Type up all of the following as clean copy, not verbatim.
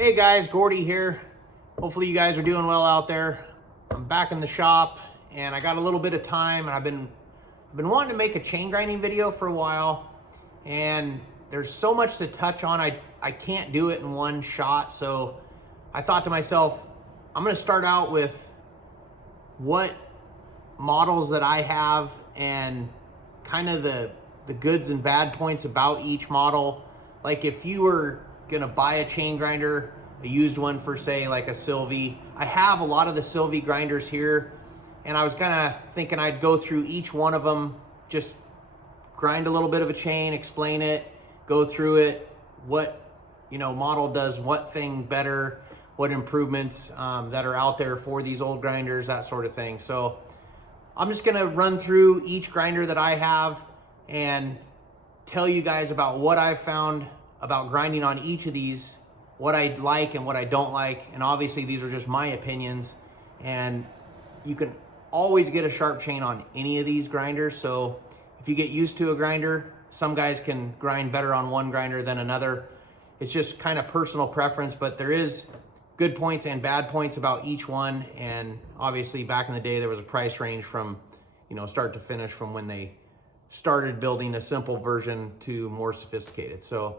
Hey guys, Gordy here. Hopefully you guys are doing well out there. I'm back in the shop and I got a little bit of time, and I've been wanting to make a chain grinding video for a while, and there's so much to touch on. I can't do it in one shot. So I thought to myself, I'm gonna start out with what models that I have and kind of the goods and bad points about each model. Like if you were gonna buy a chain grinder, a used one for say like a Silvey. I have a lot of the Silvey grinders here, and I was kind of thinking I'd go through each one of them, just grind a little bit of a chain, explain it, go through it, what model does what thing better, what improvements that are out there for these old grinders, that sort of thing. So I'm just gonna run through each grinder that I have and tell you guys about what I've found about grinding on each of these, what I like and what I don't like. And obviously these are just my opinions, and you can always get a sharp chain on any of these grinders. So if you get used to a grinder, some guys can grind better on one grinder than another. It's just kind of personal preference, but there is good points and bad points about each one. And obviously back in the day, there was a price range from, start to finish, from when they started building a simple version to more sophisticated. So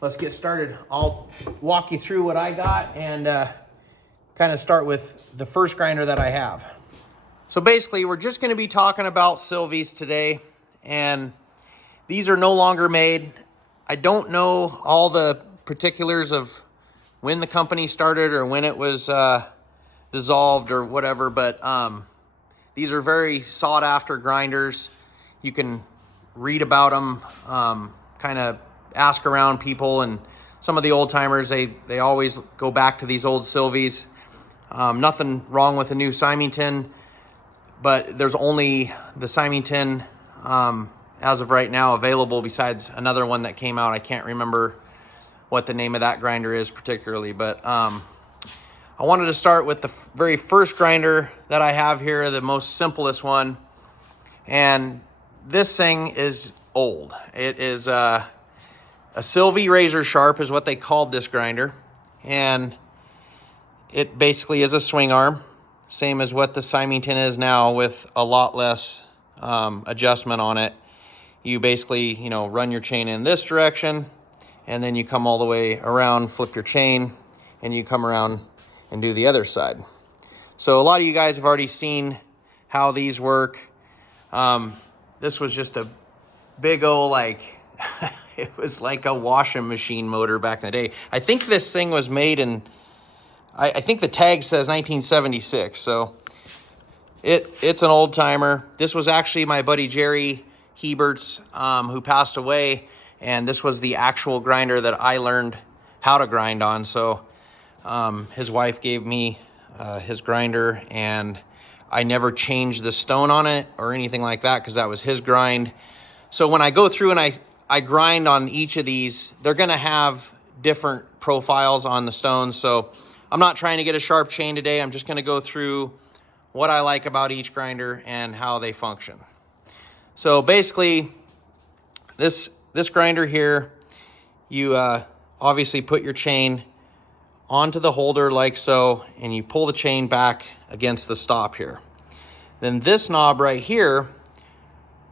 let's get started. I'll walk you through what I got and kind of start with the first grinder that I have. So basically, we're just going to be talking about Silveys today, and these are no longer made. I don't know all the particulars of when the company started or when it was dissolved or whatever, but these are very sought after grinders. You can read about them, kind of ask around people, and some of the old timers, they always go back to these old Silveys. Nothing wrong with a new Symington, but there's only the Symington as of right now available, besides another one that came out. I can't remember what the name of that grinder is particularly, but I wanted to start with the very first grinder that I have here, the most simplest one. And this thing is old. It is a Silvey Razor Sharp is what they called this grinder, and it basically is a swing arm, same as what the Symington is now, with a lot less adjustment on it. You basically, run your chain in this direction, and then you come all the way around, flip your chain, and you come around and do the other side. So a lot of you guys have already seen how these work. This was just a big old, it was like a washing machine motor back in the day. I think this thing was made in, I think the tag says 1976. So it's an old timer. This was actually my buddy Jerry Hebert's, who passed away. And this was the actual grinder that I learned how to grind on. So his wife gave me his grinder, and I never changed the stone on it or anything like that, because that was his grind. So when I go through and I grind on each of these, they're gonna have different profiles on the stones. So I'm not trying to get a sharp chain today. I'm just gonna go through what I like about each grinder and how they function. So basically, this grinder here, you obviously put your chain onto the holder like so, and you pull the chain back against the stop here. Then this knob right here,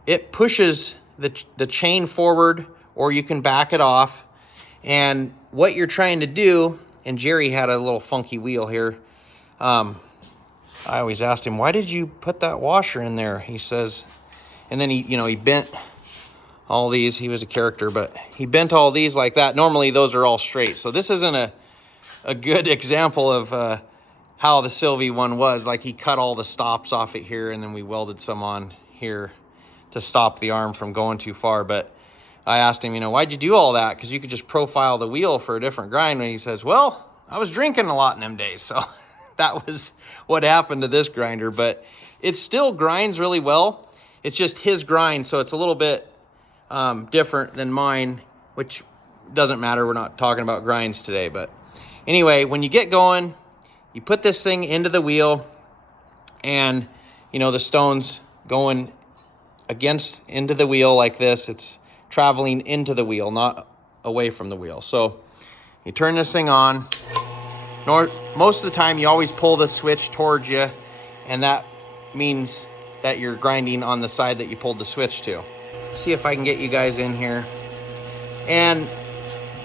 it pushes the chain forward, or you can back it off. And what you're trying to do, and Jerry had a little funky wheel here. I always asked him, why did you put that washer in there? He says, and then he bent all these. He was a character, but he bent all these like that. Normally those are all straight. So this isn't a good example of how the Silvey one was. Like, he cut all the stops off it here, and then we welded some on here to stop the arm from going too far. But I asked him, why'd you do all that? Because you could just profile the wheel for a different grind. And he says, well, I was drinking a lot in them days. So that was what happened to this grinder. But it still grinds really well. It's just his grind, so it's a little bit different than mine, which doesn't matter. We're not talking about grinds today. But anyway, when you get going, you put this thing into the wheel, and the stone's going into the wheel like this. It's traveling into the wheel, not away from the wheel. So You turn this thing on. Most of the time, you always pull the switch towards you, and that means that you're grinding on the side that you pulled the switch to. Let's see if I can get you guys in here. And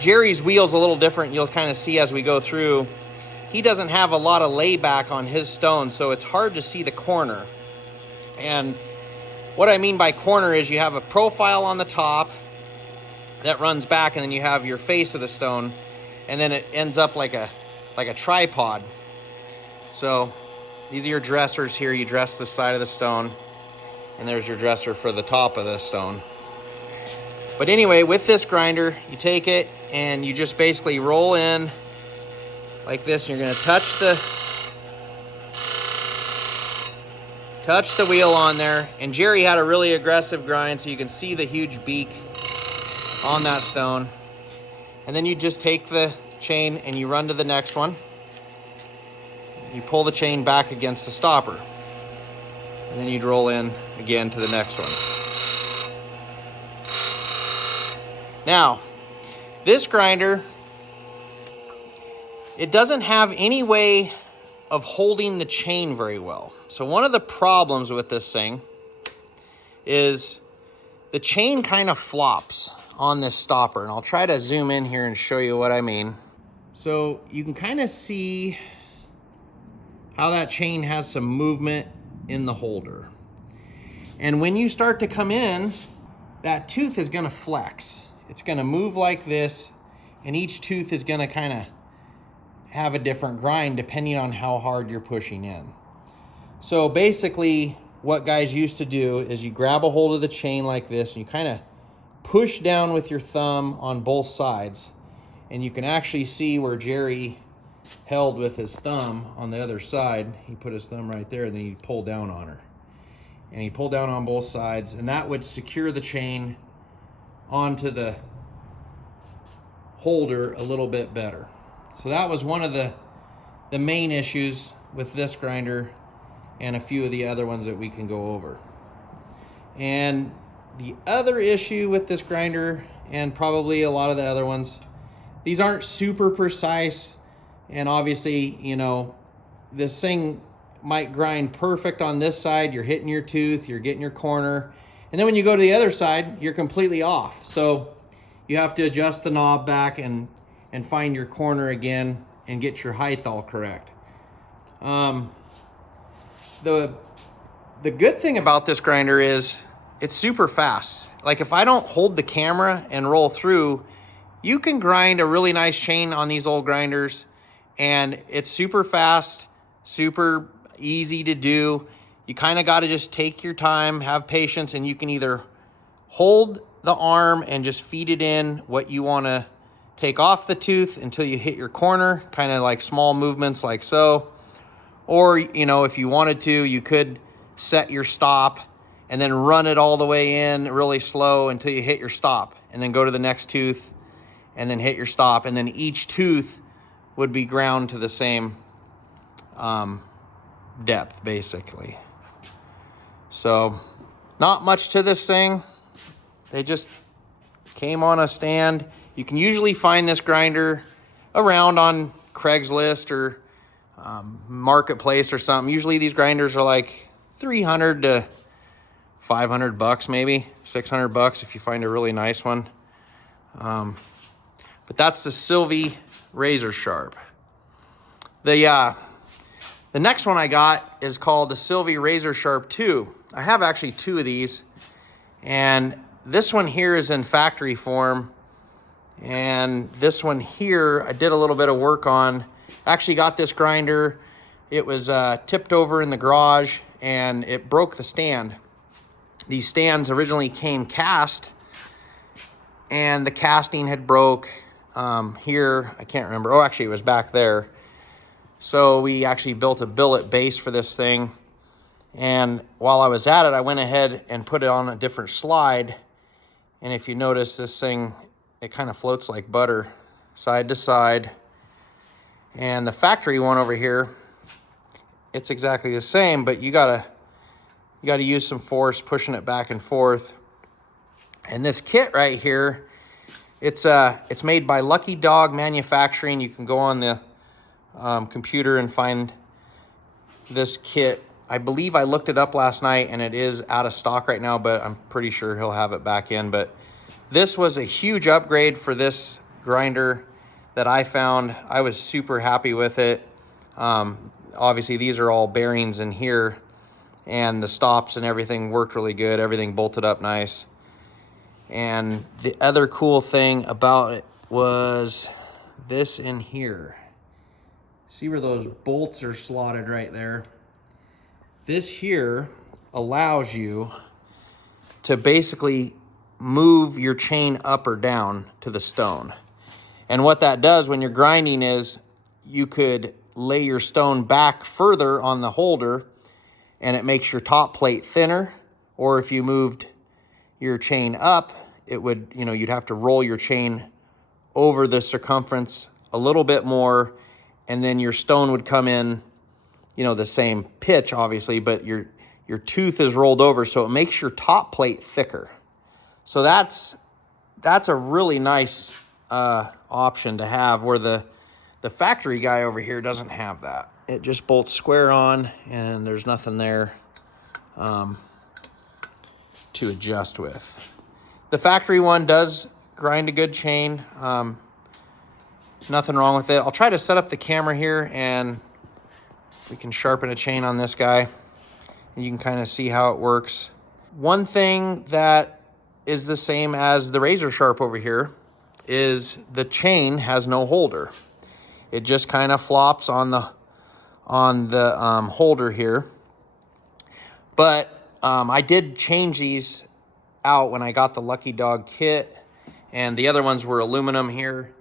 Jerry's wheel's a little different. You'll kind of see as we go through. He doesn't have a lot of layback on his stone, so it's hard to see the corner. And what I mean by corner is you have a profile on the top that runs back, and then you have your face of the stone, and then it ends up like a tripod. So these are your dressers here. You dress the side of the stone, and there's your dresser for the top of the stone. But anyway, with this grinder, you take it and you just basically roll in like this. You're going to touch the wheel on there. And Jerry had a really aggressive grind, so you can see the huge beak on that stone. And then you just take the chain and you run to the next one. You pull the chain back against the stopper. And then you'd roll in again to the next one. Now, this grinder, it doesn't have any way of holding the chain very well. So one of the problems with this thing is the chain kind of flops on this stopper. And I'll try to zoom in here and show you what I mean. So you can kind of see how that chain has some movement in the holder. And when you start to come in, that tooth is gonna flex. It's gonna move like this, and each tooth is gonna kind of have a different grind depending on how hard you're pushing in. So basically, what guys used to do is you grab a hold of the chain like this, and you kind of push down with your thumb on both sides, and you can actually see where Jerry held with his thumb on the other side. He put his thumb right there, and then he pulled down on her. And he pulled down on both sides, and that would secure the chain onto the holder a little bit better. So that was one of the main issues with this grinder and a few of the other ones that we can go over. And the other issue with this grinder, and probably a lot of the other ones, these aren't super precise. And obviously, you know, this thing might grind perfect on this side. You're hitting your tooth, you're getting your corner. And then when you go to the other side, you're completely off. So you have to adjust the knob back and find your corner again and get your height all correct. The good thing about this grinder is it's super fast. Like if I don't hold the camera and roll through, you can grind a really nice chain on these old grinders, and it's super fast, super easy to do. You kind of got to just take your time, have patience, and you can either hold the arm and just feed it in what you want to take off the tooth until you hit your corner, kind of like small movements like so. Or, you know, if you wanted to, you could set your stop and then run it all the way in really slow until you hit your stop, and then go to the next tooth and then hit your stop. And then each tooth would be ground to the same depth, basically. So not much to this thing. They just came on a stand. You can usually find this grinder around on Craigslist or Marketplace or something. Usually these grinders are like $300 to $500 maybe, $600 if you find a really nice one. But that's the Silvey Razor Sharp. The next one I got is called the Silvey Razor Sharp 2. I have actually two of these, and this one here is in factory form, and this one here I did a little bit of work on. Actually got this grinder. It was tipped over in the garage, and it broke the stand. These stands originally came cast, and the casting had broke here. I can't remember. Oh, actually it was back there. So we actually built a billet base for this thing. And while I was at it, I went ahead and put it on a different slide. And if you notice, this thing, it kind of floats like butter side to side. And the factory one over here, it's exactly the same, but you gotta use some force pushing it back and forth. And this kit right here It's made by Lucky Dog Manufacturing. You can go on the computer and find this kit. I believe I looked it up last night and it is out of stock right now, but I'm pretty sure he'll have it back in. But this was a huge upgrade for this grinder that I found. I was super happy with it. Obviously these are all bearings in here, and the stops and everything worked really good. Everything bolted up nice. And the other cool thing about it was this in here. See where those bolts are slotted right there? This here allows you to basically move your chain up or down to the stone. And what that does when you're grinding is you could lay your stone back further on the holder and it makes your top plate thinner. Or if you moved your chain up, it would, you'd have to roll your chain over the circumference a little bit more, and then your stone would come in, the same pitch obviously, but your tooth is rolled over, so it makes your top plate thicker. So that's a really nice option to have, where the factory guy over here doesn't have that. It just bolts square on and there's nothing there to adjust with. The factory one does grind a good chain. Nothing wrong with it. I'll try to set up the camera here and we can sharpen a chain on this guy and you can kind of see how it works. One thing that is the same as the razor sharp over here is the chain has no holder. It just kind of flops on the holder here. But I did change these out when I got the Lucky Dog kit, and the other ones were aluminum here.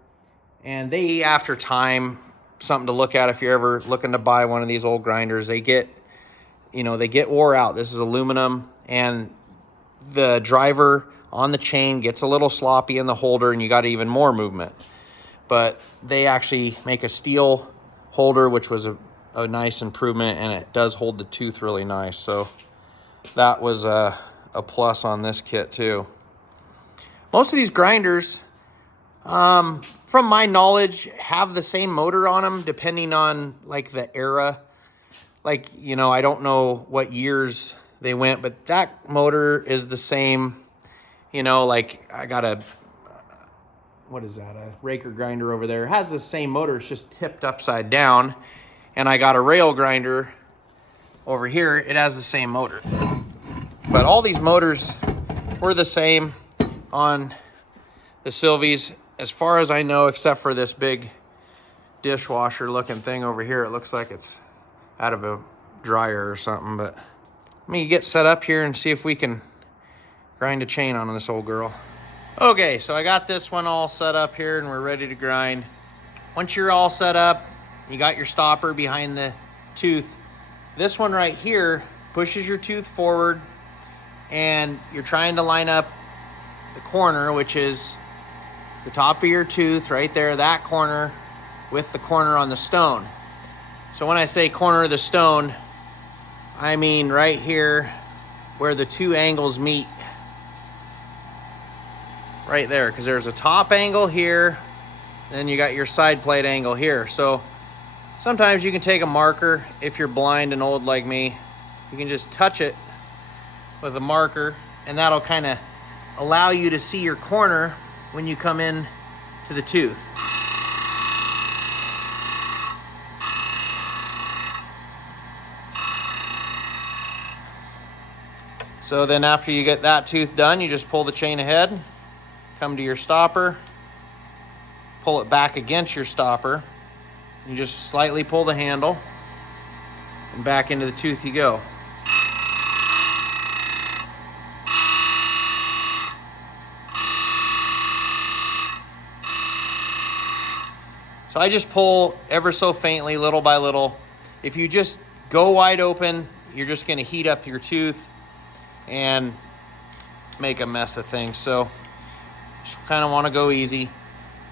And they, after time, something to look at if you're ever looking to buy one of these old grinders, they get wore out. This is aluminum, and the driver on the chain gets a little sloppy in the holder and you got even more movement. But they actually make a steel holder, which was a nice improvement, and it does hold the tooth really nice. So that was a plus on this kit too. Most of these grinders, from my knowledge, have the same motor on them, depending on like the era. Like, I don't know what years they went, but that motor is the same. Like I got a raker grinder over there. It has the same motor, it's just tipped upside down. And I got a rail grinder over here, it has the same motor. But all these motors were the same on the Silveys, as far as I know, except for this big dishwasher looking thing over here. It looks like it's out of a dryer or something. But let me get set up here and see if we can grind a chain on this old girl. Okay, so I got this one all set up here and we're ready to grind. Once you're all set up, you got your stopper behind the tooth. This one right here pushes your tooth forward, and you're trying to line up the corner, which is the top of your tooth right there, that corner, with the corner on the stone. So when I say corner of the stone, I mean right here where the two angles meet. Right there, because there's a top angle here, then you got your side plate angle here. So sometimes you can take a marker, if you're blind and old like me, you can just touch it with a marker, and that'll kind of allow you to see your corner when you come in to the tooth. So then after you get that tooth done, you just pull the chain ahead, come to your stopper, pull it back against your stopper, you just slightly pull the handle, and back into the tooth you go. So I just pull ever so faintly, little by little. If you just go wide open, you're just gonna heat up your tooth and make a mess of things. So just kind of want to go easy.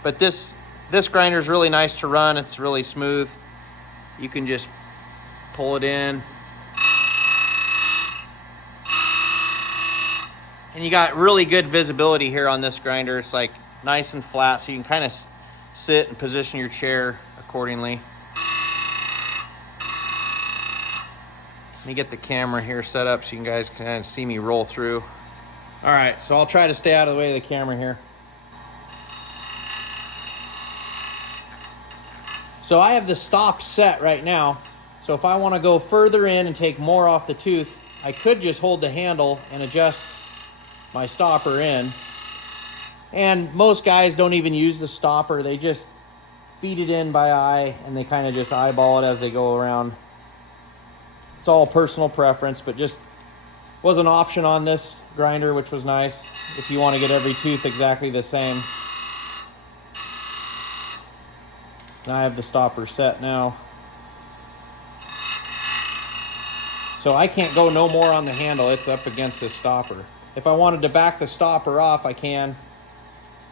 But this grinder is really nice to run. It's really smooth. You can just pull it in. And you got really good visibility here on this grinder. It's like nice and flat so you can kind of sit and position your chair accordingly. Let me get the camera here set up so you guys can kind of see me roll through. All right, so I'll try to stay out of the way of the camera here. So I have the stop set right now. So if I want to go further in and take more off the tooth, I could just hold the handle and adjust my stopper in. And most guys don't even use the stopper. They just feed it in by eye and they kind of just eyeball it as they go around. It's all personal preference, but just was an option on this grinder, which was nice if you want to get every tooth exactly the same. Now I have the stopper set now. So I can't go no more on the handle. It's up against this stopper. If I wanted to back the stopper off, I can.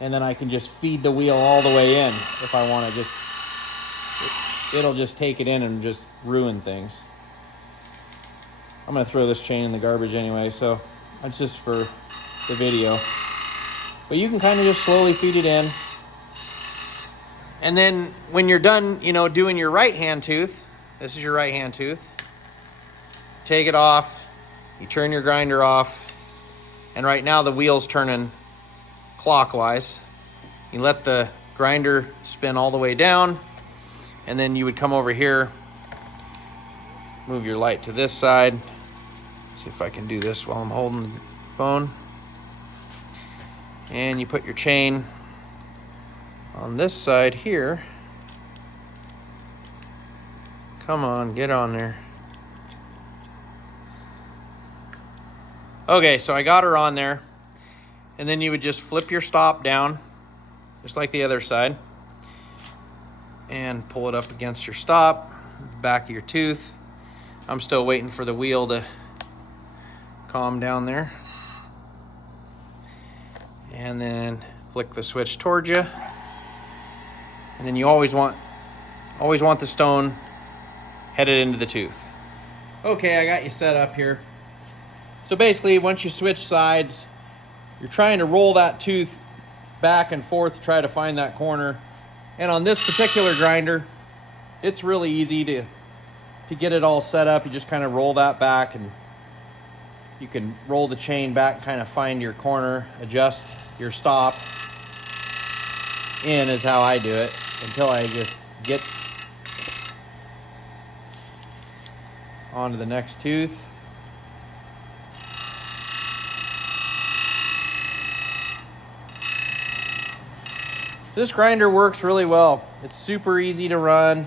And then I can just feed the wheel all the way in if I want to just, it'll just take it in and just ruin things. I'm gonna throw this chain in the garbage anyway, so that's just for the video. But you can kind of just slowly feed it in. And then when you're done, you know, doing your right hand tooth, this is your right hand tooth, take it off, you turn your grinder off, and right now the wheel's turning clockwise. You let the grinder spin all the way down, and then you would come over here, move your light to this side. See if I can do this while I'm holding the phone. And you put your chain on this side here. Come on, get on there. Okay, so I got her on there. And then you would just flip your stop down, just like the other side. And pull it up against your stop, back of your tooth. I'm still waiting for the wheel to calm down there. And then flick the switch towards you. And then you always want the stone headed into the tooth. Okay, I got you set up here. So basically, once you switch sides, you're trying to roll that tooth back and forth to try to find that corner. And on this particular grinder, it's really easy to get it all set up. You just kind of roll that back and you can roll the chain back, kind of find your corner, adjust your stop in is how I do it until I just get onto the next tooth. This grinder works really well. It's super easy to run.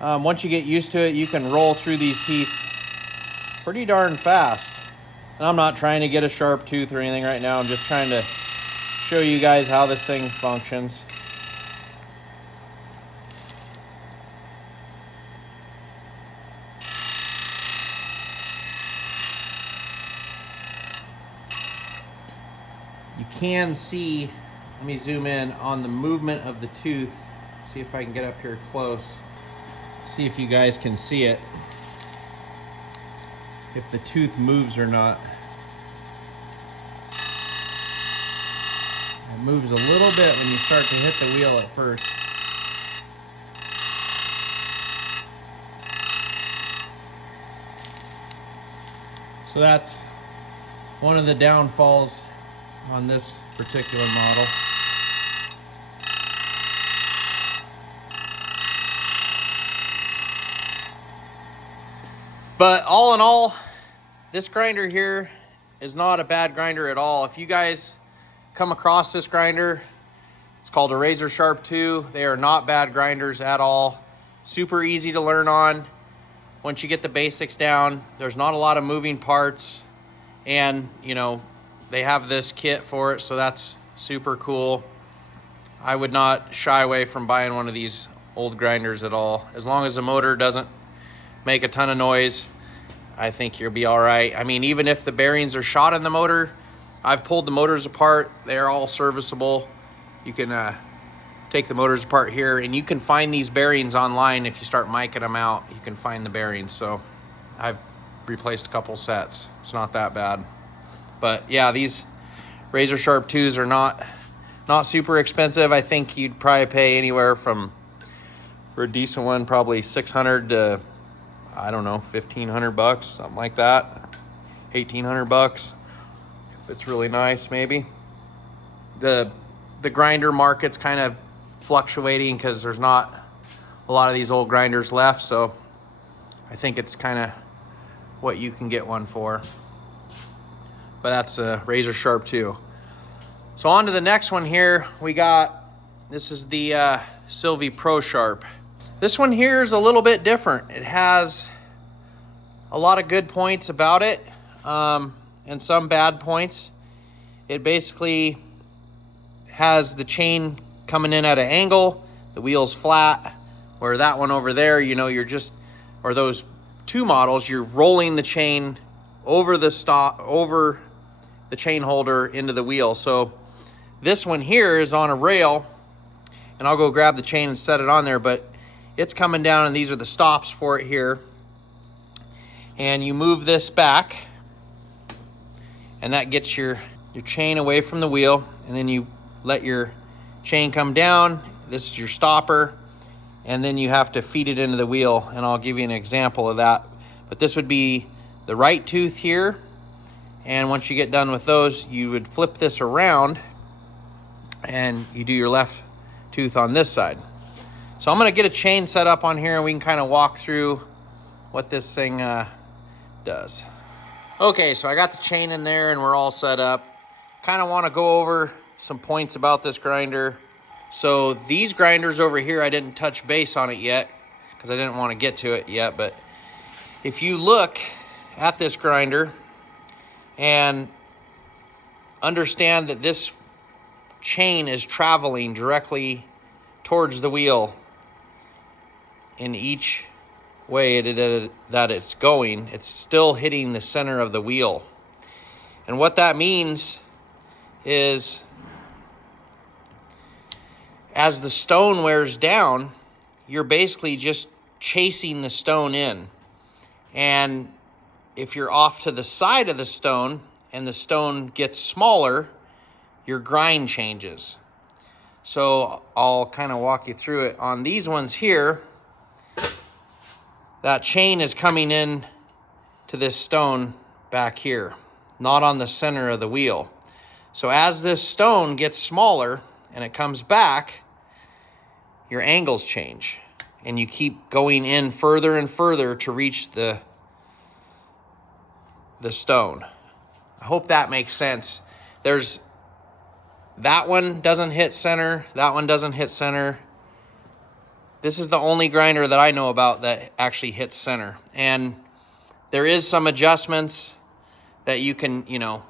Once you get used to it, you can roll through these teeth pretty darn fast. And I'm not trying to get a sharp tooth or anything right now. I'm just trying to show you guys how this thing functions. You can see, let me zoom in on the movement of the tooth. See if I can get up here close. See if you guys can see it. If the tooth moves or not. It moves a little bit when you start to hit the wheel at first. So that's one of the downfalls on this particular model. But all in all, this grinder here is not a bad grinder at all. If you guys come across this grinder, it's called a Razor Sharp 2. They are not bad grinders at all. Super easy to learn on. Once you get the basics down, there's not a lot of moving parts. And, you know, they have this kit for it, so that's super cool. I would not shy away from buying one of these old grinders at all. As long as the motor doesn't make a ton of noise, I think you'll be all right. I mean, even if the bearings are shot in the motor, I've pulled the motors apart. They're all serviceable. You can take the motors apart here, and you can find these bearings online. If you start miking them out, you can find the bearings. So I've replaced a couple sets. It's not that bad. But yeah, these Razor Sharp 2s are not Not super expensive. I think you'd probably pay anywhere from, for a decent one, probably 600 to, I don't know, 1,500 bucks, something like that. 1,800 bucks if it's really nice, maybe. The grinder market's kind of fluctuating because there's not a lot of these old grinders left, so I think it's kind of what you can get one for. But that's razor sharp too. So on to the next one here. We got, this is the Silvey Pro Sharp. This one here is a little bit different. It has a lot of good points about it, and some bad points. It basically has the chain coming in at an angle, the wheel's flat, where that one over there, you know, you're just, or those two models, you're rolling the chain over the chain holder into the wheel. So this one here is on a rail, and I'll go grab the chain and set it on there, but it's coming down, and these are the stops for it here. And you move this back, and that gets your chain away from the wheel, and then you let your chain come down. This is your stopper, and then you have to feed it into the wheel, and I'll give you an example of that. But this would be the right tooth here, and once you get done with those, you would flip this around, and you do your left tooth on this side. So I'm gonna get a chain set up on here, and we can kind of walk through what this thing does. Okay, so I got the chain in there, and we're all set up. Kind of want to go over some points about this grinder. So these grinders over here, I didn't touch base on it yet because I didn't want to get to it yet, but if you look at this grinder and understand that this chain is traveling directly towards the wheel in each way that it's going, it's still hitting the center of the wheel. And what that means is as the stone wears down, you're basically just chasing the stone in. And if you're off to the side of the stone and the stone gets smaller, your grind changes. So I'll kind of walk you through it. On these ones here, that chain is coming in to this stone back here, not on the center of the wheel. So as this stone gets smaller and it comes back, your angles change, and you keep going in further and further to reach the stone. I hope that makes sense. There's, that one doesn't hit center, that one doesn't hit center. This is the only grinder that I know about that actually hits center. And there is some adjustments that you can, you know,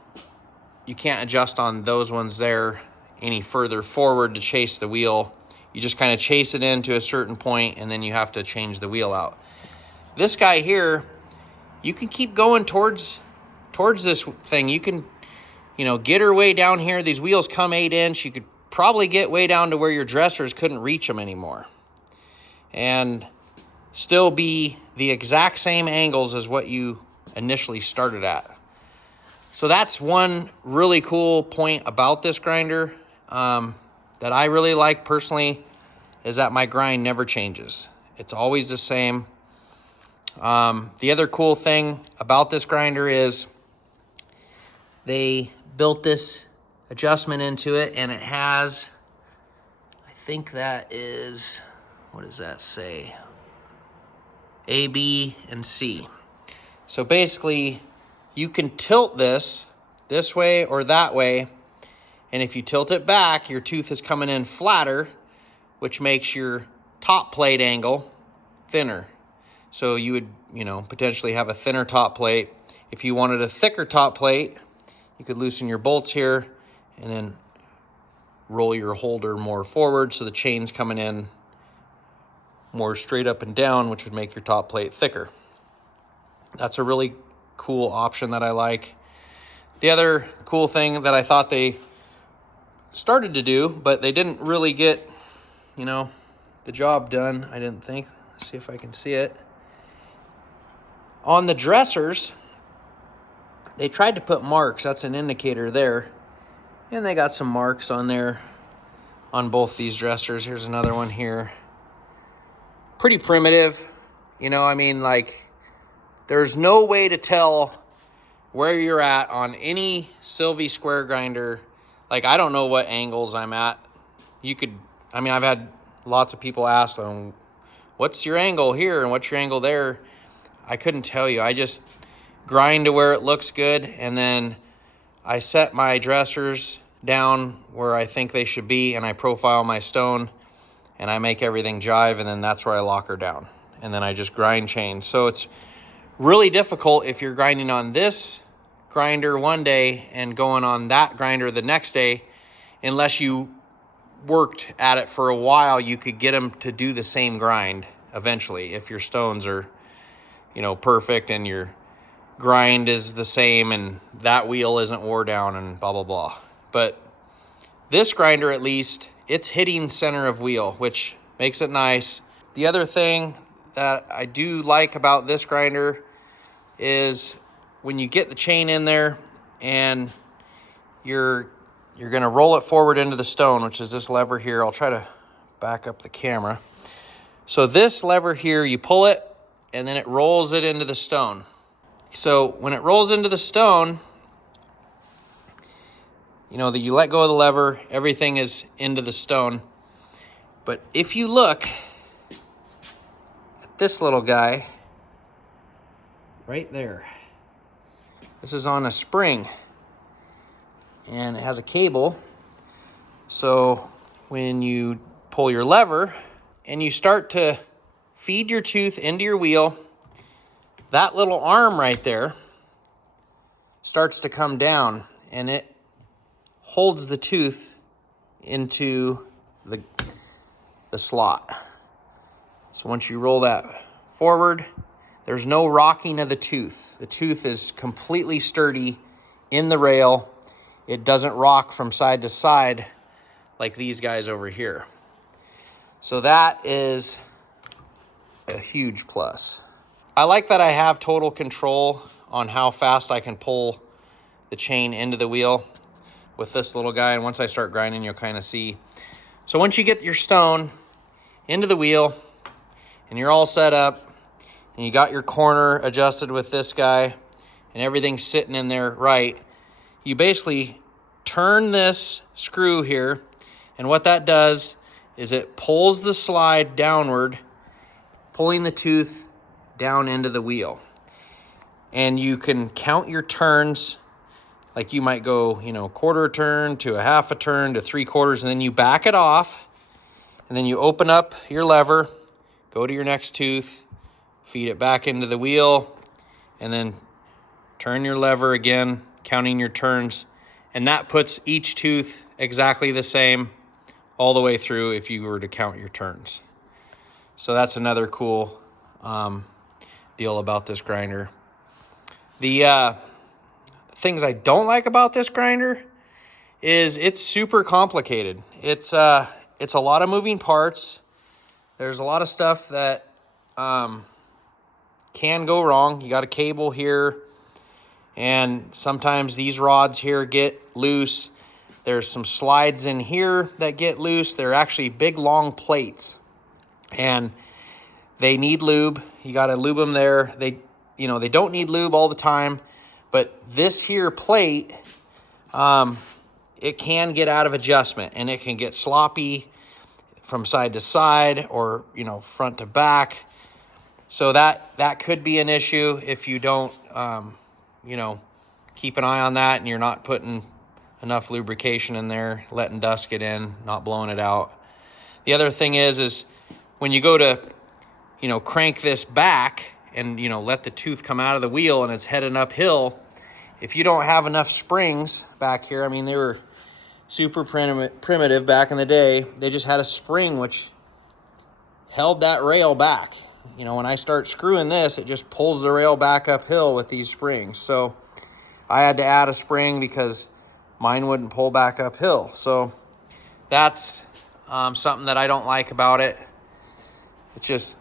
you can't adjust on those ones there any further forward to chase the wheel. You just kind of chase it in to a certain point, and then you have to change the wheel out. This guy here, you can keep going towards this thing. You can, you know, get her way down here. These wheels come 8-inch. You could probably get way down to where your dressers couldn't reach them anymore, and still be the exact same angles as what you initially started at. So that's one really cool point about this grinder that I really like personally, is that my grind never changes. It's always the same. The other cool thing about this grinder is they built this adjustment into it, and it has, I think that is, what does that say? A, B, and C. So basically, you can tilt this way or that way, and if you tilt it back, your tooth is coming in flatter, which makes your top plate angle thinner. So you would, you know, potentially have a thinner top plate. If you wanted a thicker top plate, you could loosen your bolts here and then roll your holder more forward so the chain's coming in more straight up and down, which would make your top plate thicker. That's a really cool option that I like. The other cool thing that I thought they started to do, but they didn't really get, you know, the job done, I didn't think. Let's see if I can see it. On the dressers, they tried to put marks. That's an indicator there. And they got some marks on there on both these dressers. Here's another one here. Pretty primitive, you know, I mean, like, there's no way to tell where you're at on any Silvey square grinder. Like, I don't know what angles I'm at. You could, I mean, I've had lots of people ask them, what's your angle here and what's your angle there? I couldn't tell you. I just grind to where it looks good, and then I set my dressers down where I think they should be, and I profile my stone, and I make everything jive, and then that's where I lock her down. And then I just grind chain. So it's really difficult if you're grinding on this grinder one day and going on that grinder the next day. Unless you worked at it for a while, you could get them to do the same grind eventually if your stones are, you know, perfect and your grind is the same and that wheel isn't wore down and blah, blah, blah. But this grinder, at least, it's hitting center of wheel, which makes it nice. The other thing that I do like about this grinder is when you get the chain in there and you're gonna roll it forward into the stone, which is this lever here. I'll try to back up the camera. So this lever here, you pull it and then it rolls it into the stone. So when it rolls into the stone, you know, that you let go of the lever, everything is into the stone. But if you look at this little guy right there, this is on a spring and it has a cable. So when you pull your lever and you start to feed your tooth into your wheel, that little arm right there starts to come down and it holds the tooth into the slot. So once you roll that forward, there's no rocking of the tooth. The tooth is completely sturdy in the rail. It doesn't rock from side to side like these guys over here. So that is a huge plus. I like that I have total control on how fast I can pull the chain into the wheel with this little guy. And once I start grinding, you'll kind of see. So once you get your stone into the wheel and you're all set up and you got your corner adjusted with this guy and everything's sitting in there right, you basically turn this screw here, and what that does is it pulls the slide downward, pulling the tooth down into the wheel. And you can count your turns. Like you might go, you know, quarter turn to a half a turn to 3/4, and then you back it off, and then you open up your lever, go to your next tooth, feed it back into the wheel, and then turn your lever again, counting your turns. And that puts each tooth exactly the same all the way through if you were to count your turns. So that's another cool deal about this grinder. The things I don't like about this grinder is it's super complicated. It's a lot of moving parts. There's a lot of stuff that can go wrong. You got a cable here, and sometimes these rods here get loose. There's some slides in here that get loose. They're actually big, long plates, and they need lube. You got to lube them there. They don't need lube all the time, but this here plate, it can get out of adjustment, and it can get sloppy from side to side or, you know, front to back. So that could be an issue if you don't, you know, keep an eye on that and you're not putting enough lubrication in there, letting dust get in, not blowing it out. The other thing is when you go to, you know, crank this back and, you know, let the tooth come out of the wheel and it's heading uphill, if you don't have enough springs back here, I mean, they were super primitive back in the day. They just had a spring which held that rail back. You know, when I start screwing this, it just pulls the rail back uphill with these springs. So I had to add a spring because mine wouldn't pull back uphill. So that's something that I don't like about it. It's just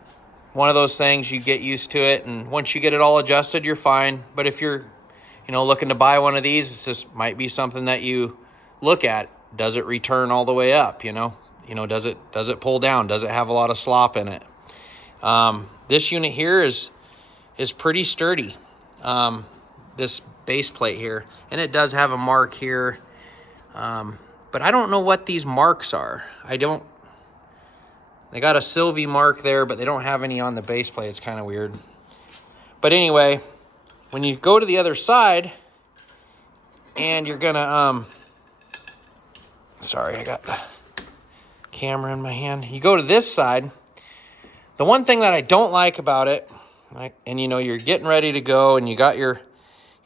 one of those things, you get used to it, and once you get it all adjusted, you're fine. But if you're, you know, looking to buy one of these, it's just might be something that you look at. does it return all the way up, does it pull down? Does it have a lot of slop in it? This unit here is pretty sturdy. This base plate here, and it does have a mark here. But I don't know what these marks are. They got a Silvey mark there, but they don't have any on the base plate. It's kind of weird. But anyway, when you go to the other side, and you're gonna, sorry, I got the camera in my hand. You go to this side. The one thing that I don't like about it, and you're getting ready to go, and you got your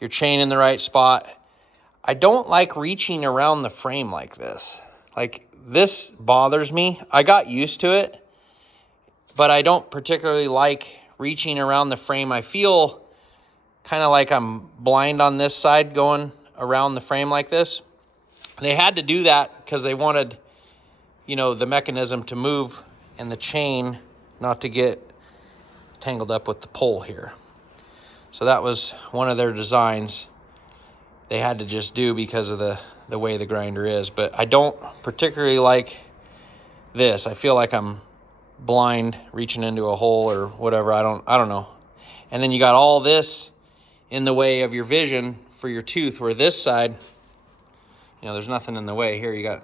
chain in the right spot. I don't like reaching around the frame like this. Like, this bothers me. I got used to it, but I don't particularly like reaching around the frame. I feel kind of like I'm blind on this side going around the frame like this. They had to do that because they wanted, the mechanism to move and the chain not to get tangled up with the pole here. So that was one of their designs they had to just do because of the way the grinder is. But I don't particularly like this. I feel like I'm blind reaching into a hole or whatever. I don't know. And then you got all this in the way of your vision for your tooth, where this side, there's nothing in the way. Here you got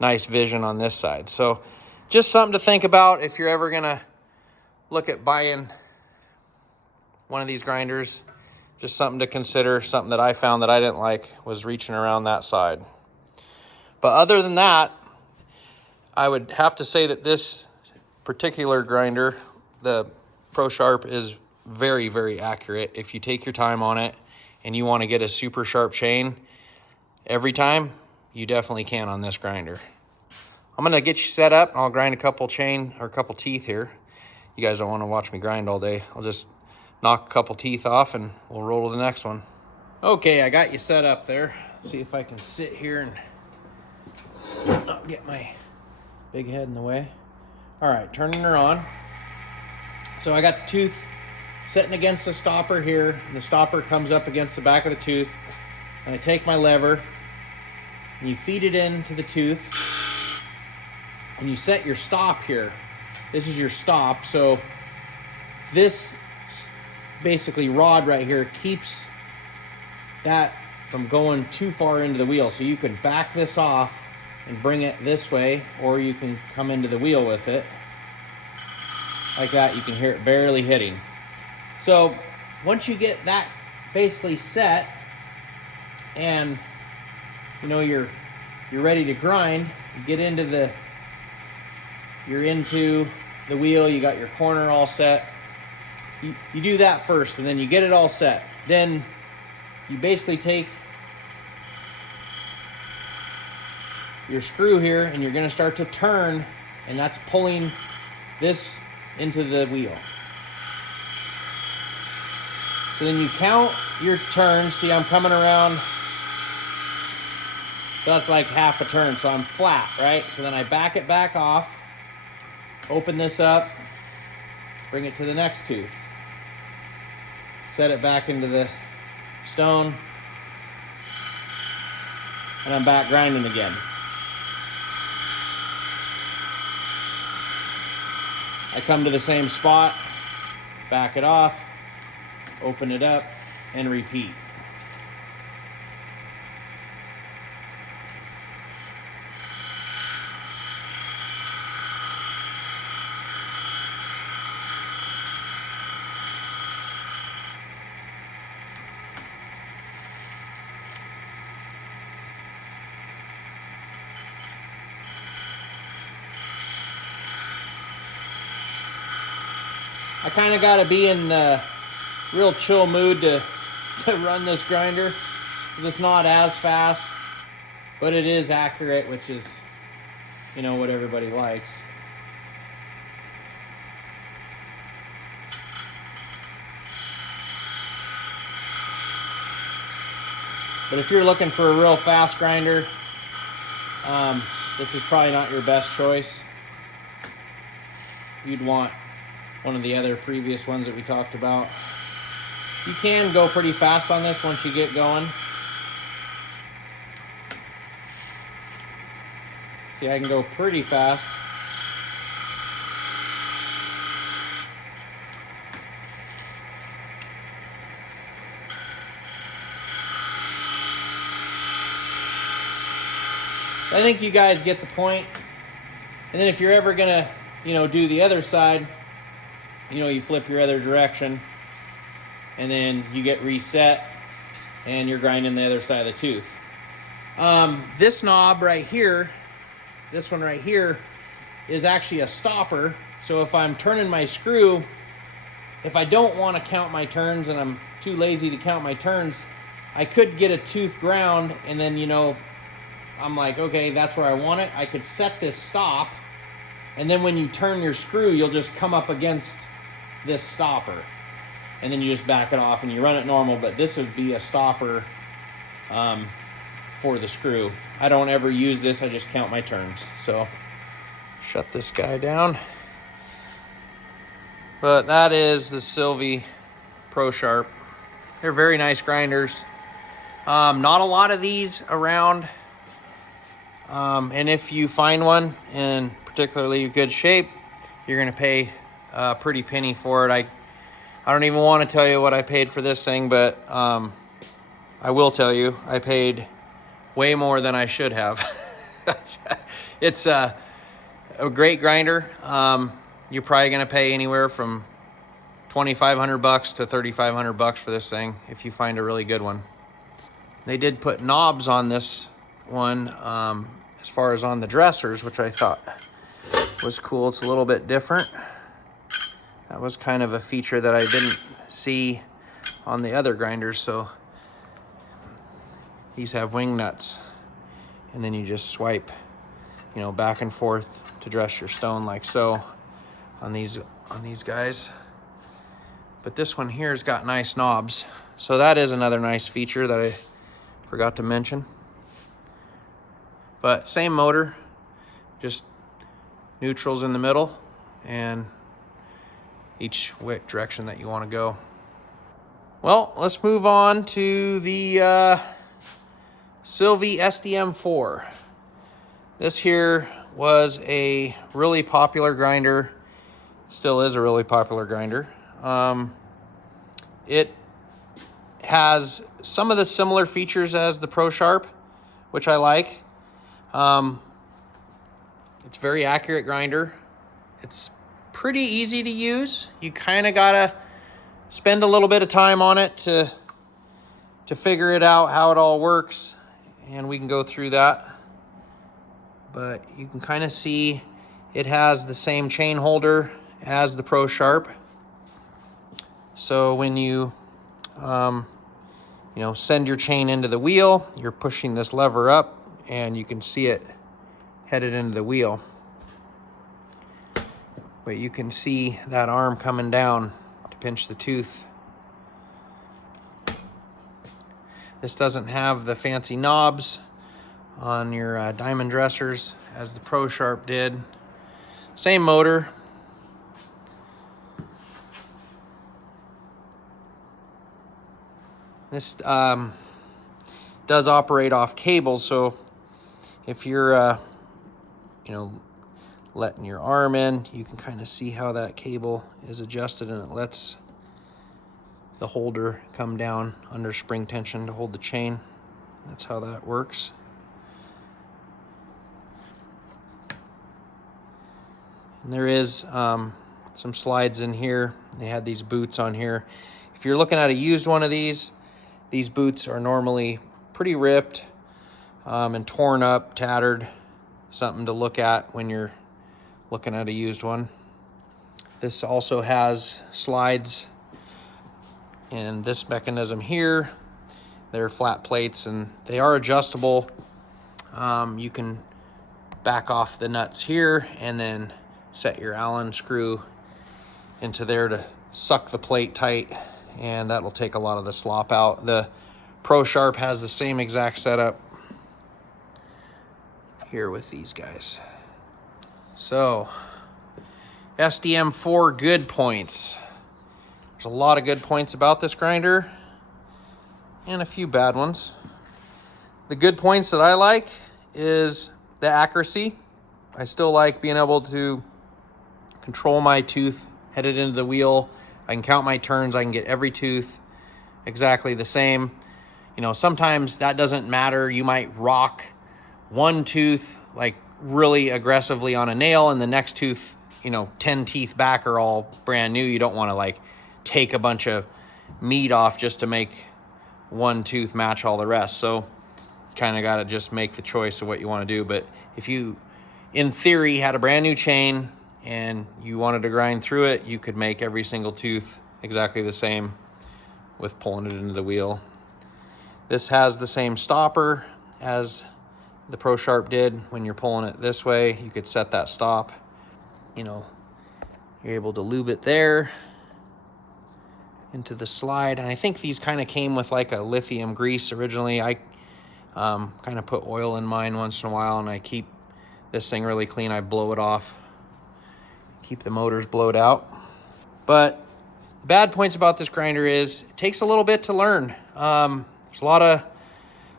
nice vision on this side. So just something to think about if you're ever gonna look at buying one of these grinders. Just something to consider. Something that I found that I didn't like was reaching around that side. But other than that, I would have to say that this particular grinder, the Pro Sharp, is very, very accurate. If you take your time on it and you want to get a super sharp chain every time, you definitely can on this grinder. I'm going to get you set up, and I'll grind a couple teeth here. You guys don't want to watch me grind all day. I'll just knock a couple teeth off and we'll roll to the next one. Okay, I got you set up there. See if I can sit here and not get my big head in the way. All right, turning her on. So I got the tooth sitting against the stopper here, and the stopper comes up against the back of the tooth. And I take my lever, and you feed it into the tooth, and you set your stop here. This is your stop. So this basically rod right here keeps that from going too far into the wheel. So you can back this off and bring it this way, or you can come into the wheel with it like that. You can hear it barely hitting. So once you get that basically set, and you're ready to grind, you get into the wheel, you got your corner all set. You do that first, and then you get it all set. Then you basically take your screw here, and you're going to start to turn, and that's pulling this into the wheel. So then you count your turns. See, I'm coming around. So that's like half a turn, so I'm flat, right? So then I back it back off, open this up, bring it to the next tooth. Set it back into the stone, and I'm back grinding again. I come to the same spot, back it off, open it up, and repeat. I kind of got to be in a real chill mood to run this grinder. It's not as fast, but it is accurate, which is, what everybody likes. But if you're looking for a real fast grinder, this is probably not your best choice. You'd want one of the other previous ones that we talked about. You can go pretty fast on this once you get going. See, I can go pretty fast. I think you guys get the point. And then if you're ever gonna, do the other side, you flip your other direction and then you get reset and you're grinding the other side of the tooth. This knob right here, this one right here, is actually a stopper. So if I'm turning my screw, if I don't want to count my turns and I'm too lazy to count my turns, I could get a tooth ground and then, I'm like, okay, that's where I want it. I could set this stop, and then when you turn your screw, you'll just come up against this stopper. And then you just back it off and you run it normal, but this would be a stopper for the screw. I don't ever use this, I just count my turns. So, shut this guy down. But that is the Silvey Pro Sharp. They're very nice grinders. Not a lot of these around. And if you find one in particularly good shape, you're gonna pay a pretty penny for it. I don't even want to tell you what I paid for this thing, but I will tell you, I paid way more than I should have. It's a great grinder. You're probably gonna pay anywhere from $2,500 to $3,500 for this thing if you find a really good one. They did put knobs on this one as far as on the dressers, which I thought was cool. It's a little bit different. That was kind of a feature that I didn't see on the other grinders. So these have wing nuts, and then you just swipe, back and forth to dress your stone like so on these guys. But this one here has got nice knobs. So that is another nice feature that I forgot to mention. But same motor, just neutrals in the middle and each direction that you want to go. Well, let's move on to the Silvey SDM4. This here was a really popular grinder. Still is a really popular grinder. It has some of the similar features as the Pro Sharp, which I like. It's a very accurate grinder. It's pretty easy to use. You kind of gotta spend a little bit of time on it to figure it out, how it all works, and we can go through that. But you can kind of see it has the same chain holder as the Pro Sharp. So when you send your chain into the wheel, you're pushing this lever up and you can see it headed into the wheel. But you can see that arm coming down to pinch the tooth. This doesn't have the fancy knobs on your diamond dressers as the Pro Sharp did. Same motor. This does operate off cables, so if you're letting your arm in, you can kind of see how that cable is adjusted, and it lets the holder come down under spring tension to hold the chain. That's how that works. And there is some slides in here. They had these boots on here. If you're looking at a used one of these boots are normally pretty ripped and torn up, tattered, something to look at when you're looking at a used one. This also has slides in this mechanism here. They're flat plates and they are adjustable. You can back off the nuts here and then set your Allen screw into there to suck the plate tight, and that'll take a lot of the slop out. The Pro Sharp has the same exact setup here with these guys. So, SDM4 good points. There's a lot of good points about this grinder and a few bad ones. The good points that I like is the accuracy. I still like being able to control my tooth headed into the wheel. I can count my turns. I can get every tooth exactly the same. You know, sometimes that doesn't matter. You might rock one tooth like really aggressively on a nail, and the next tooth, you know, 10 teeth back are all brand new. You don't want to like take a bunch of meat off just to make one tooth match all the rest. So kind of got to just make the choice of what you want to do. But if you, in theory, had a brand new chain and you wanted to grind through it, you could make every single tooth exactly the same with pulling it into the wheel. This has the same stopper as the Pro Sharp did. When you're pulling it this way, you could set that stop. You know, you're able to lube it there into the slide. And I think these kind of came with like a lithium grease originally. I kind of put oil in mine once in a while, and I keep this thing really clean. I blow it off, keep the motors blowed out. But the bad points about this grinder is it takes a little bit to learn. There's a lot of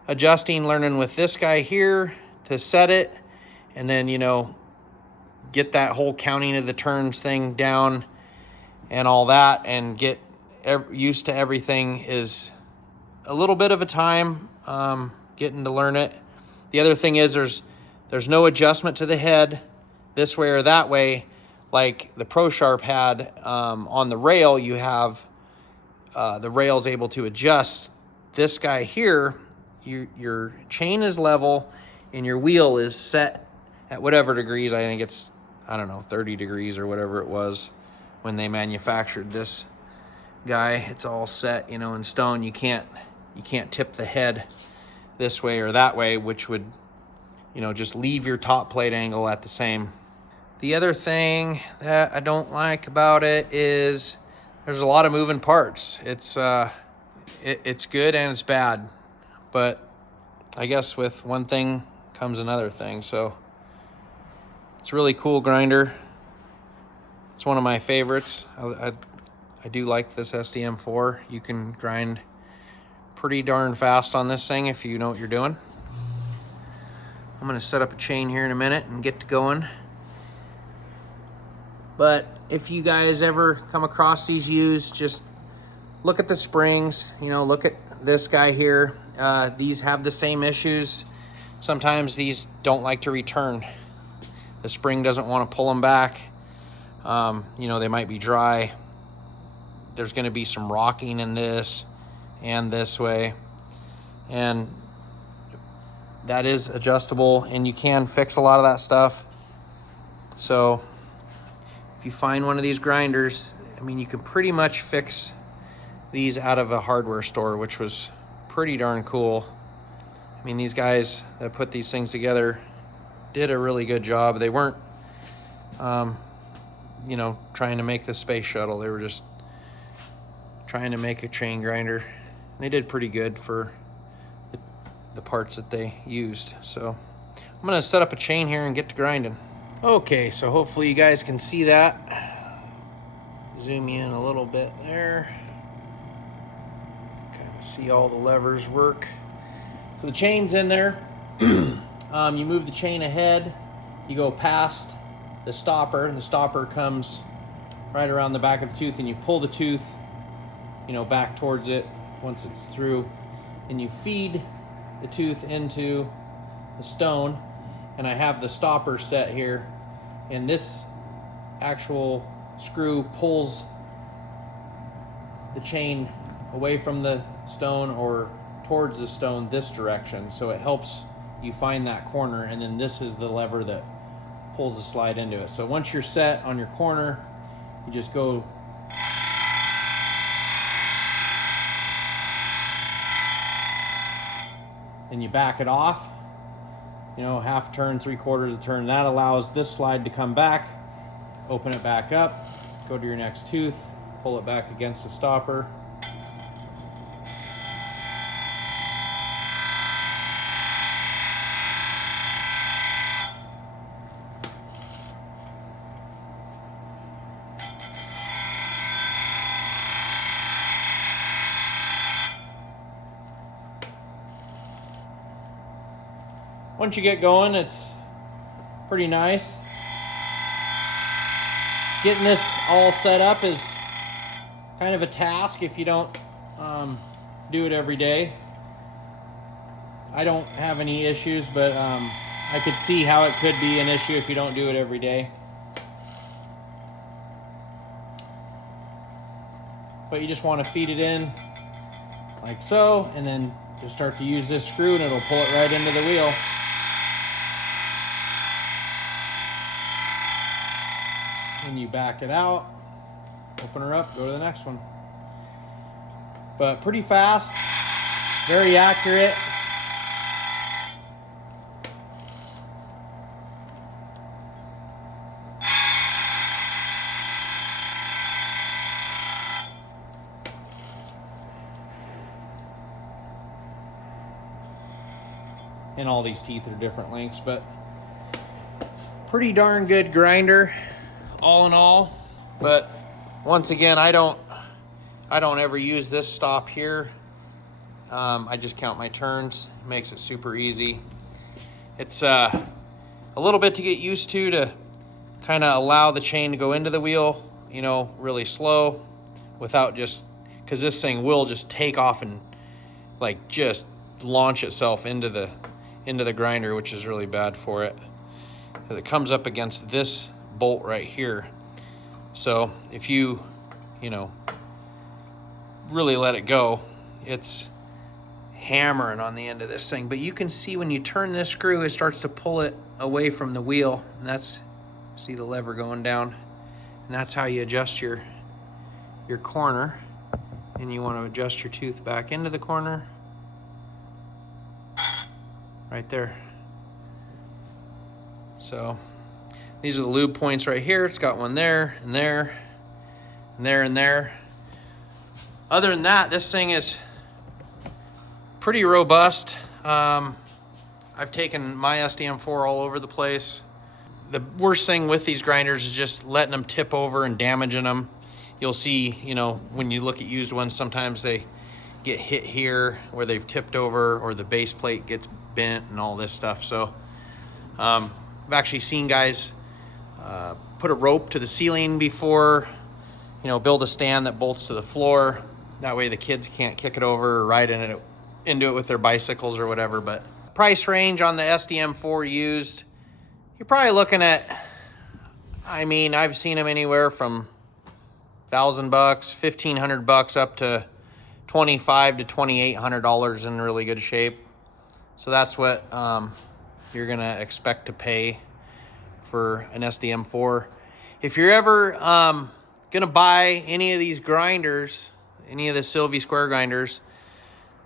adjusting, learning with this guy here to set it, and then, you know, get that whole counting of the turns thing down and all that, and get used to everything is a little bit of a time getting to learn it. The other thing is there's no adjustment to the head this way or that way like the Pro Sharp had. On the rail, you have the rail's able to adjust. This guy here, your chain is level and your wheel is set at whatever degrees. I think it's, I don't know, 30 degrees or whatever it was when they manufactured this guy. It's all set, you know, in stone. You can't tip the head this way or that way, which would, you know, just leave your top plate angle at the same. The other thing that I don't like about it is there's a lot of moving parts. It's good and it's bad, but I guess with one thing comes another thing. So it's a really cool grinder. It's one of my favorites. I do like this SDM4. You can grind pretty darn fast on this thing if you know what you're doing. I'm gonna set up a chain here in a minute and get to going. But if you guys ever come across these used, just look at the springs, you know, look at this guy here. These have the same issues. Sometimes these don't like to return. The spring doesn't want to pull them back. You know, they might be dry. There's going to be some rocking in this and this way. And that is adjustable, and you can fix a lot of that stuff. So if you find one of these grinders, I mean, you can pretty much fix these out of a hardware store, which was pretty darn cool. I mean, these guys that put these things together did a really good job. They weren't, you know, trying to make the space shuttle. They were just trying to make a chain grinder. And they did pretty good for the parts that they used. So I'm gonna set up a chain here and get to grinding. Okay, so hopefully you guys can see that. Zoom you in a little bit there. Kind of see all the levers work. So the chain's in there. You move the chain ahead, you go past the stopper, and the stopper comes right around the back of the tooth, and you pull the tooth, you know, back towards it once it's through, and you feed the tooth into the stone. And I have the stopper set here, and this actual screw pulls the chain away from the stone or towards the stone this direction, so it helps you find that corner. And then this is the lever that pulls the slide into it. So once you're set on your corner, you just go and you back it off, you know, half turn, 3/4 of a turn. That allows this slide to come back, open it back up, go to your next tooth, pull it back against the stopper. Once you get going, it's pretty nice. Getting this all set up is kind of a task if you don't do it every day. I don't have any issues, but I could see how it could be an issue if you don't do it every day. But you just want to feed it in like so, and then just start to use this screw and it'll pull it right into the wheel. And you back it out, open her up, go to the next one. But pretty fast, very accurate. And all these teeth are different lengths, but pretty darn good grinder all in all. But once again, I don't ever use this stop here. I just count my turns. It makes it super easy. It's a little bit to get used to kind of allow the chain to go into the wheel, you know, really slow, without just, because this thing will just take off and like just launch itself into the grinder, which is really bad for it. It comes up against this bolt right here. So if you know, really let it go, it's hammering on the end of this thing. But you can see when you turn this screw, it starts to pull it away from the wheel. And that's, see the lever going down. And that's how you adjust your corner. And you want to adjust your tooth back into the corner. Right there. So these are the lube points right here. It's got one there and there and there and there. Other than that, this thing is pretty robust. I've taken my SDM4 all over the place. The worst thing with these grinders is just letting them tip over and damaging them. You'll see, you know, when you look at used ones, sometimes they get hit here where they've tipped over, or the base plate gets bent and all this stuff. So I've actually seen guys put a rope to the ceiling before, you know, build a stand that bolts to the floor. That way the kids can't kick it over or ride into it with their bicycles or whatever. But price range on the SDM4 used, you're probably looking at, I mean, I've seen them anywhere from $1,000, $1,500 up to $2,500 to $2,800 in really good shape. So that's what you're gonna expect to pay for an SDM4. If you're ever gonna buy any of these grinders, any of the Silvey square grinders,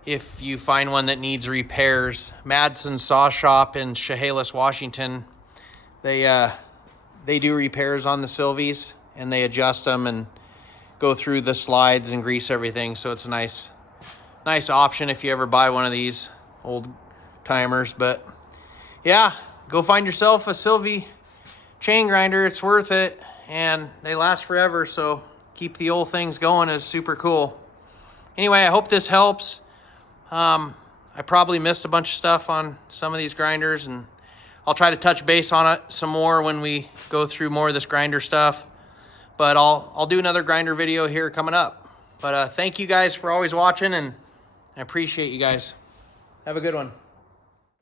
if you find one that needs repairs, Madsen Saw Shop in Chehalis, Washington, they do repairs on the Silveys, and they adjust them and go through the slides and grease everything. So it's a nice option if you ever buy one of these old timers. But yeah, go find yourself a Silvey chain grinder. It's worth it, and they last forever. So keep the old things going is super cool. Anyway, I hope this helps. I probably missed a bunch of stuff on some of these grinders, and I'll try to touch base on it some more when we go through more of this grinder stuff. But I'll do another grinder video here coming up. But thank you guys for always watching, and I appreciate you guys. Have a good one.